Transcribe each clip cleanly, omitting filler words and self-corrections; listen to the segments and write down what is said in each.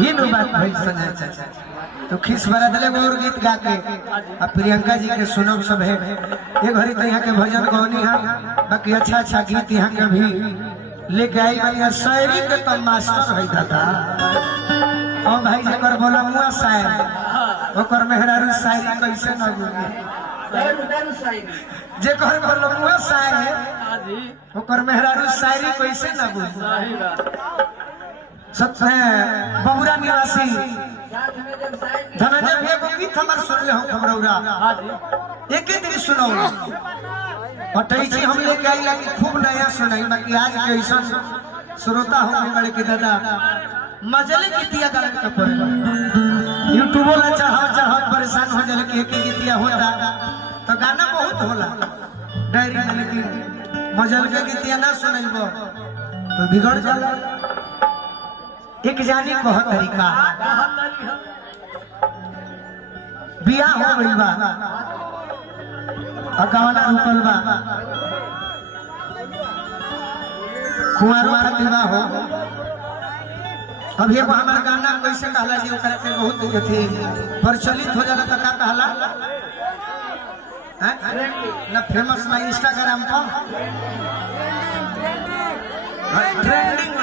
ये नो बात भाई संजय चाचा तो खिस भरा दले और गीत गा के अब प्रियंका जी के सुनम सब है ये घड़ी तो यहाँ के भजन गौनी है बाकी अच्छा अच्छा गीत यहाँ के भी लेके आई बनिया शायरी के तो मास्टर है दादा ओ भाई जकर बोला मुआ शायर ओकर मेहरारू शायरी कैसे न बोली जेकर बोला मुआ शायर ओकर मेहरारू शायरी कैसे न बोली सब बबुरा निवासी धनंजय भैया को गीत हमार सुन ले हम खबरौरा एक ही दिन सुनो अटैची हम लेके आई लगी खूब नया सुनाई बाकी आज के ऐसा श्रोता हो गए बड़े की दादा मजले गीतिया गाने का पड़ेगा यूट्यूब वाला चाह परेशान हो जाए कि एक गीतिया होता तो गाना बहुत होला डायरी में लेकिन मजल के गीतिया ना सुनेबो तो बिगड़ जाला एक जानी कह तरीका बियाह हो गई बा अकावना रुकल बा कुंवर प्रतिभा हो अब ये हमारा गाना कैसे कहला जी ओकरा के बहुत थी प्रचलित हो जाला तो का कहला ना फेमस ना इंस्टाग्राम पर ट्रेंडिंग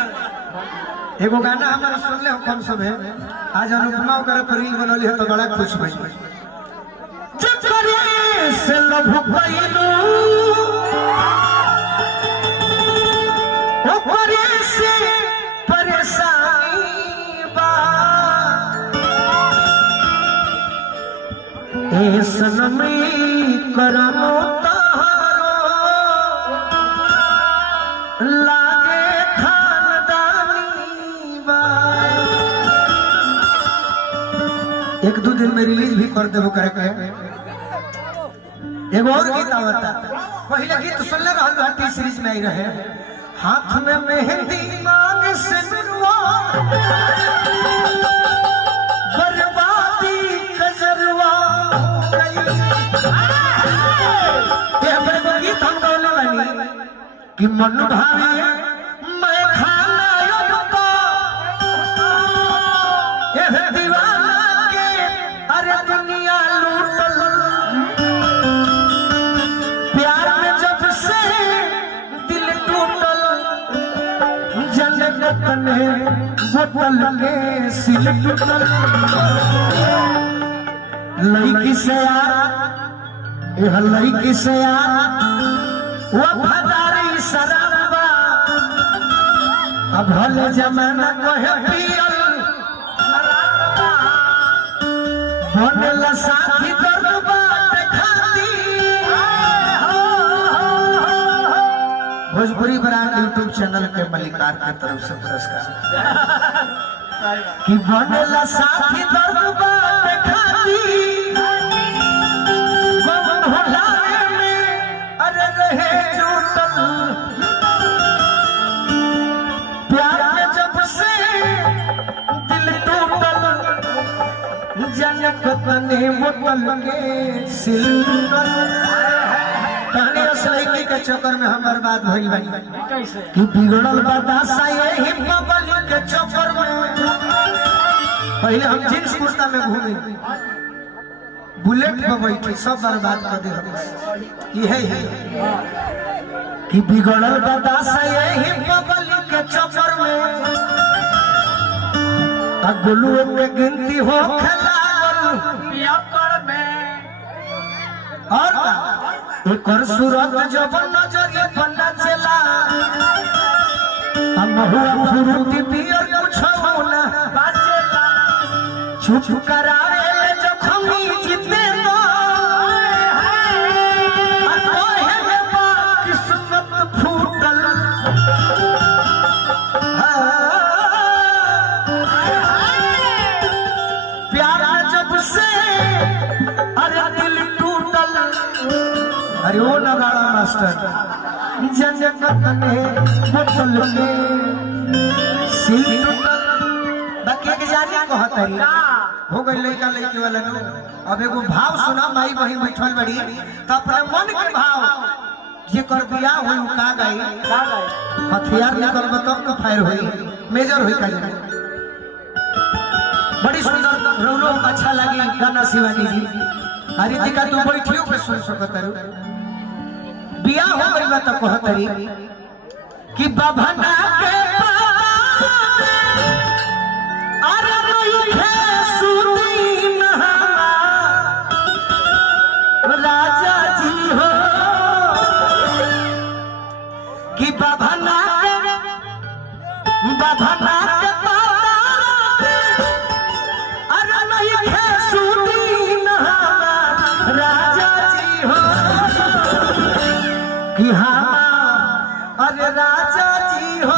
एगो गाना हमारा सुन ले कौन सब है आज अनुपमा वगैरह पर रील बनौली है तो बड़ा खुश भई जकरे से लभ भइलू ओकरे से परेशानी बा ए सनमी करमो तहारो एक दो दिन में रिलीज भी कर देबो करे के एगो और गीत आवता पहले गीत सुनले रहल हटी सीरीज में आई रहे हाथ में मेहंदी मांग से मिलवा बर्बादी कजरवा ये अपने को गीत हम गाने वाली कि मन भावे मैं खाना युक्ता ये दीवाना अरे दुनिया लूटल प्यार में जब से दिल टूटल जन्नत में बोतल के सिल टूटल लड़की से यह लड़की से वफादारी शराबा अब भले जमाना कहे पियल साथी दर्द बात खाती भोजपुरी ब्रांड यूट्यूब चैनल के मलिकार की तरफ से पुरस्कार कि बनेला साथी दर्द बात खाती गम भुलाए में अरे रहे जुटल प्यार में जब से दिल टूटल जनक ने बोतल के सिल्वर कहने असली के चक्कर में हम बर्बाद भइल बानी कि बिगड़ल बदासा यही बबल के चक्कर में पहले हम जींस कुर्ता में घूमे बुलेट पे बैठे सब बर्बाद कर दे हम यही है कि बिगड़ल बदासा यही बबल के चक्कर में गोलू के गिनती हो खेला और एक और सूरत जब नजरिए पन्ना चला हम हुआ फुरुती पियर कुछ होना बाचेला चुप करावे जो खमी जीते तो अतोहे में बा किस्मत फूटल प्यार जब से अरे दिल टूटल अरे वो नगाड़ा मास्टर जनक ने बोतल के सिल टूटल बाकी एक जानी कहत है हो गई लड़का लड़की वाला नो अब एगो भाव सुना माई बहन बैठल बड़ी तो अपने मन के भाव जे कर बियाह होई का गई हथियार निकल तब तो फायर होई मेजर होई का बड़ी सुंदर रोलो अच्छा लगी गाना शिवानी जी। रितिका तू बैठियो के सुन सकत रू बियाह हो गइल बा त कहतरी कि बाभना के अरे नइखे सुदीन राजा जी हो कि बाभना के अरे नइखे सुदीन राजा जी हो कि हाँ अरे राजा जी हो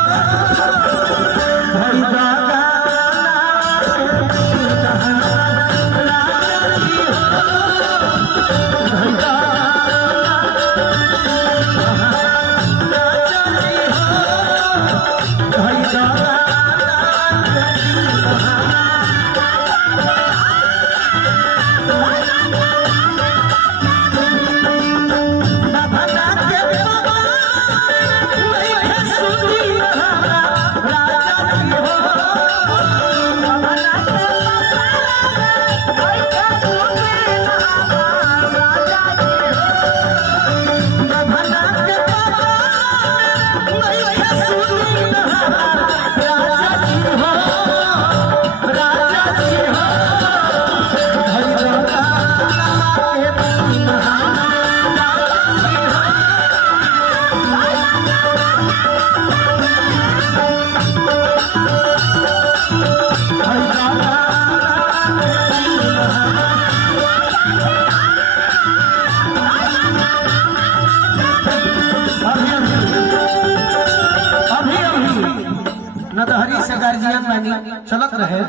नदहरी से गार्जियन बनी चलत रहे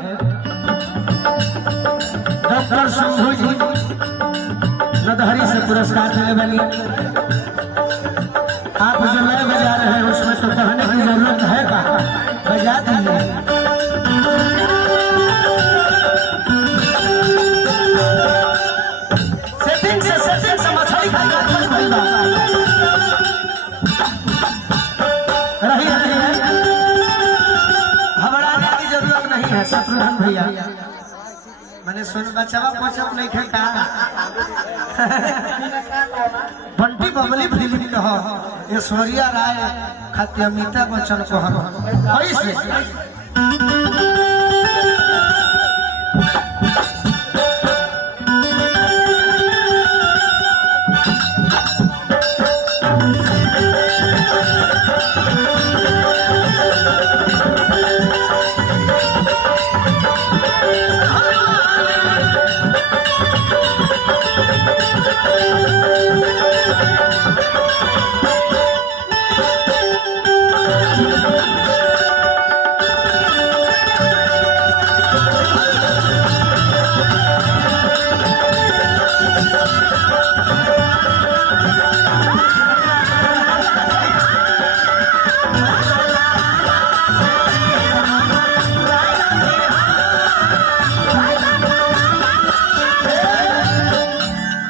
डॉक्टर शंभू जी नदहरी से पुरस्कार दिले बनी। आप जो नए बजा रहे हैं उसमें तो कहने की जरूरत है का बजा दीजिए। सेटिंग से मछली खाई शत्रुघ्न भैया मैंने सुन बचावा पहुंचत नहीं खे का बंटी बबली फिल्म के हो ऐश्वर्या राय खातिर अमिताभ बच्चन को हो ऐसे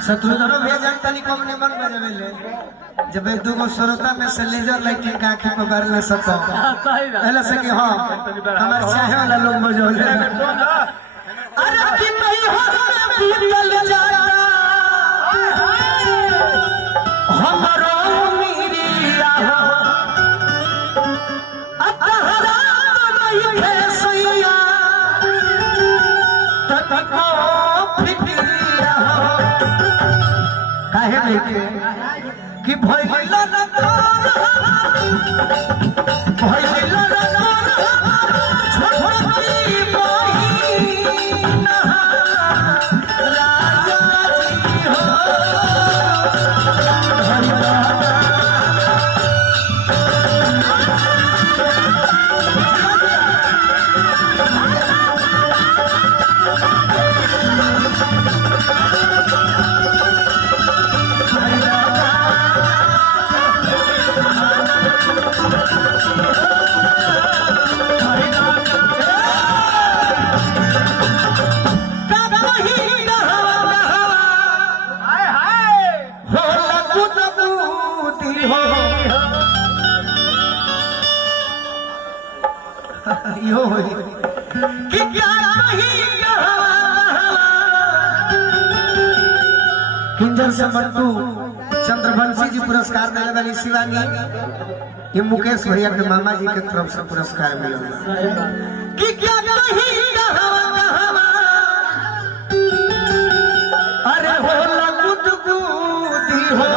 शत्रुघ्न भैया जानता नहीं कौन नंबर बजावेले जब दो गो श्रोता में से लेजर लाइटिंग का आंखें को बार ले सको पहले से कि हां हमारे चाहे वाला लोग बजावे अरे कि नहीं हो बीतल जाता हमरो मिरिया हो अतहरा नहीं है सैया तको फिक्रिया हो काहे नहीं कि भइला न तोर भइला न तोर छोटी बहिन राजा जी हो यो कि क्या किंजर से मंटू चंद्रवंशी जी पुरस्कार दिले वाली शिवानी, ये मुकेश भैया के मामा जी के तरफ से पुरस्कार मिला कि क्या कहीं अरे हो लगुदगुदी हो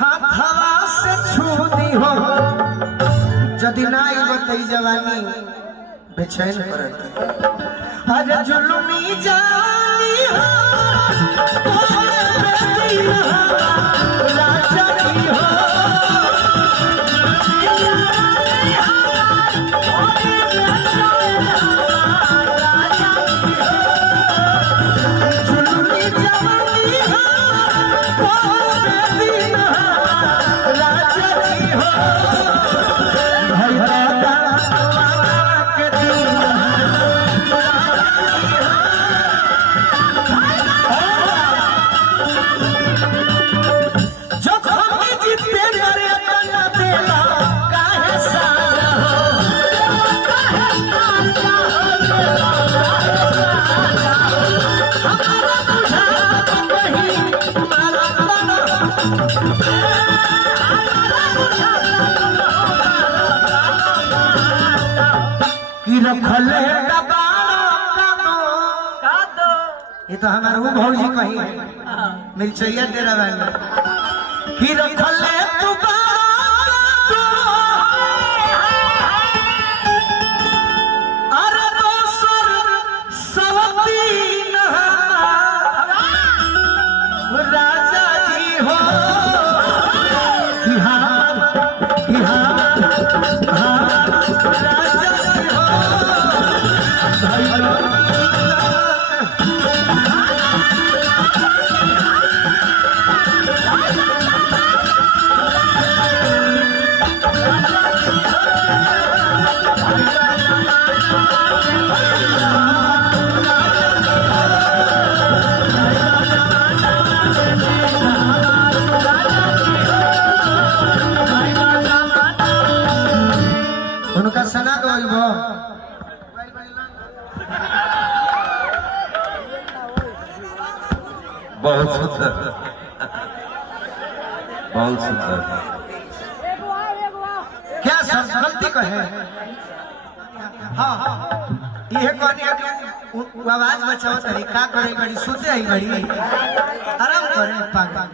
हाथवा से छूदी हो जदि नाई बतई जवानी बेचैन करत अरे जुलमी जानी हो राजा की हो ये तो हमारे वो भौजी कही है मेरी चैया डेरा वाली कि रखले तू अरे दोसर सवतीन राजा जी हो कि राजा जी हो उनका सना दो बहुत सुंदर, बहुत सुंदर। क्या सब गलती कहे हाँ ये कहनी है कि आवाज बचाओ तरी का करे बड़ी सोते आई बड़ी आराम करे पागल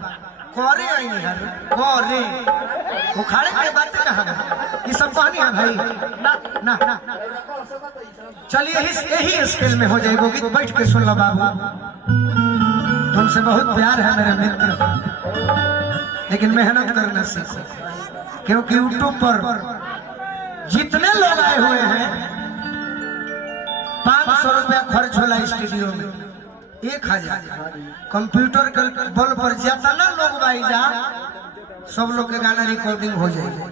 करे आई नहीं यार करे उखाड़े के बात कहाँ ये सब कहनी है भाई ना ना चलिए यही स्केल में हो जाएगा कि बैठ के सुन लो बाबू तुमसे बहुत प्यार है मेरे मित्र लेकिन मेहनत करना सीखो क्योंकि यूट्यूब पर जितने लोग आए हुए हैं 500 रुपया खर्च होला स्टूडियो में 1000 कंप्यूटर के बल पर जितना लोग भाई जा सब लोग के गाना रिकॉर्डिंग हो जाएगी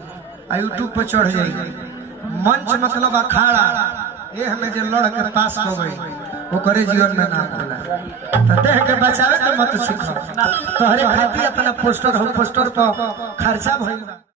और यूट्यूब पर चढ़ जाएगी मंच मतलब अखाड़ा ये हमें जो लड़ के पास हो गई वो करे जीवन में नाम होला तो देह के बचावे तो मत सीखो तो हरे खाती अपना पोस्टर हो पोस्टर पर खर्चा भइल